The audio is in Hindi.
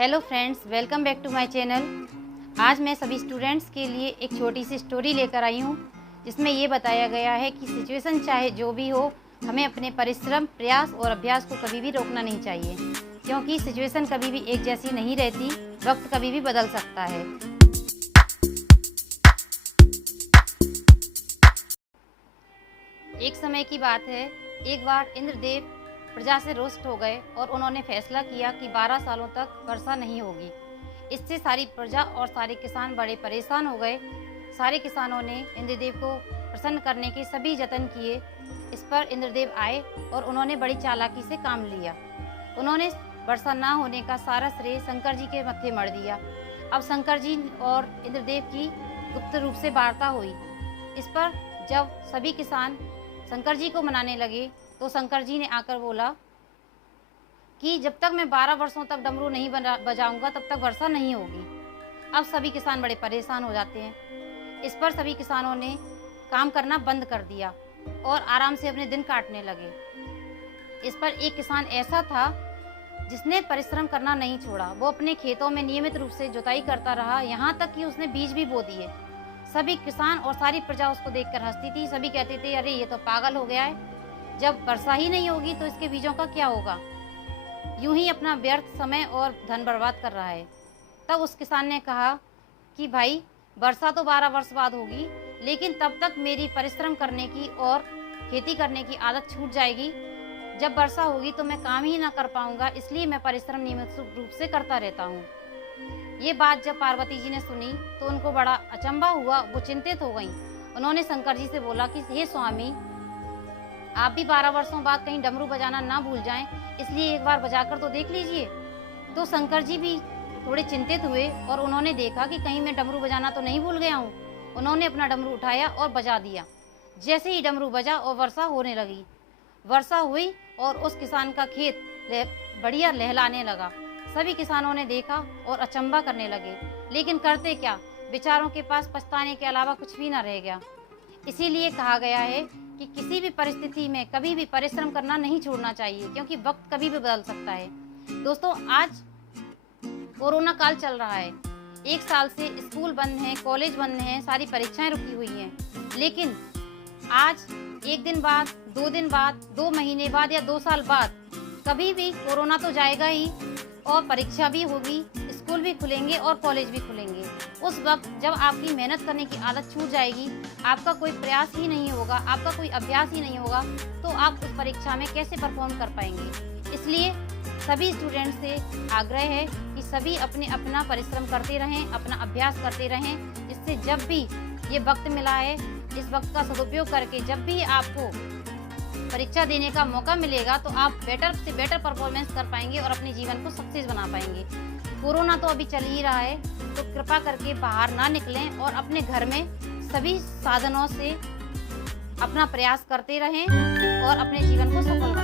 Hello friends, welcome back to my channel. आज मैं सभी स्टूडेंट्स के लिए एक छोटी सी स्टोरी लेकर आई हूँ, जिसमें ये बताया गया है कि सिचुएशन चाहे जो भी हो, हमें अपने परिश्रम, प्रयास और अभ्यास को कभी भी रोकना नहीं चाहिए, क्योंकि सिचुएशन कभी भी एक जैसी नहीं रहती, वक्त कभी भी बदल सकता है। एक समय की बात है, एक बार इंद्रदेव प्रजा से रुष्ट हो गए और उन्होंने फैसला किया कि 12 सालों तक वर्षा नहीं होगी। इससे सारी प्रजा और सारे किसान बड़े परेशान हो गए। सारे किसानों ने इंद्रदेव को प्रसन्न करने के सभी जतन किए। इस पर इंद्रदेव आए और उन्होंने बड़ी चालाकी से काम लिया। उन्होंने वर्षा ना होने का सारा श्रेय शंकर जी के मत्थे मढ़ दिया। अब शंकर जी और इंद्रदेव की गुप्त रूप से वार्ता हुई। इस पर जब सभी किसान शंकर जी को मनाने लगे तो शंकर जी ने आकर बोला कि जब तक मैं 12 वर्षों तक डमरू नहीं बजाऊंगा तब तक वर्षा नहीं होगी। अब सभी किसान बड़े परेशान हो जाते हैं। इस पर सभी किसानों ने काम करना बंद कर दिया और आराम से अपने दिन काटने लगे। इस पर एक किसान ऐसा था जिसने परिश्रम करना नहीं छोड़ा। वो अपने खेतों में नियमित रूप से जुताई करता रहा, यहाँ तक कि उसने बीज भी बो दिए। सभी किसान और सारी प्रजा उसको देखकर हंसती थी। सभी कहते थे, अरे ये तो पागल हो गया है, जब वर्षा ही नहीं होगी तो इसके बीजों का क्या होगा, यूं ही अपना व्यर्थ समय और धन बर्बाद कर रहा है। तब उस किसान ने कहा कि भाई, वर्षा तो 12 वर्ष बाद होगी, लेकिन तब तक मेरी परिश्रम करने की और खेती करने की आदत छूट जाएगी। जब वर्षा होगी तो मैं काम ही ना कर पाऊंगा, इसलिए मैं परिश्रम नियमित रूप से करता रहता हूँ। ये बात जब पार्वती जी ने सुनी तो उनको बड़ा अचंभा हुआ। वो चिंतित हो गईं। उन्होंने शंकर जी से बोला कि हे स्वामी, आप भी 12 वर्षों बाद कहीं डमरू बजाना ना भूल जाएं, इसलिए एक बार बजाकर तो देख लीजिए। तो शंकर जी भी थोड़े चिंतित हुए और उन्होंने देखा कि कहीं मैं डमरू बजाना तो नहीं भूल गया हूँ। उन्होंने अपना डमरू उठाया और बजा दिया। जैसे ही डमरू बजा और वर्षा होने लगी, वर्षा हुई और उस किसान का खेत बढ़िया लहलाने लगा। सभी किसानों ने देखा और अचंभा करने लगे, लेकिन करते क्या, बेचारों के पास पछताने के अलावा कुछ भी ना रह गया। इसीलिए कहा गया है कि किसी भी परिस्थिति में कभी भी परिश्रम करना नहीं छोड़ना चाहिए, क्योंकि वक्त कभी भी बदल सकता है। दोस्तों, आज कोरोना काल चल रहा है। 1 साल से स्कूल बंद हैं, कॉलेज बंद हैं, सारी परीक्षाएं रुकी हुई हैं। लेकिन आज 1 दिन बाद, 2 दिन बाद, 2 महीने बाद या 2 साल बाद कभी भी कोरोना तो जाएगा ही, और परीक्षा भी होगी, स्कूल भी खुलेंगे और कॉलेज भी खुलेंगे। उस वक्त जब आपकी मेहनत करने की आदत छूट जाएगी, आपका कोई प्रयास ही नहीं होगा, आपका कोई अभ्यास ही नहीं होगा, तो आप उस परीक्षा में कैसे परफॉर्म कर पाएंगे। इसलिए सभी स्टूडेंट्स से आग्रह है कि सभी अपना परिश्रम करते रहें, अपना अभ्यास करते रहें, जिससे जब भी ये वक्त मिला है, इस वक्त का सदुपयोग करके जब भी आपको परीक्षा देने का मौका मिलेगा तो आप बेटर से बेटर परफॉर्मेंस कर पाएंगे और अपने जीवन को सक्सेस बना पाएंगे। कोरोना तो अभी चल ही रहा है, तो कृपा करके बाहर ना निकलें और अपने घर में सभी साधनों से अपना प्रयास करते रहें और अपने जीवन को सफल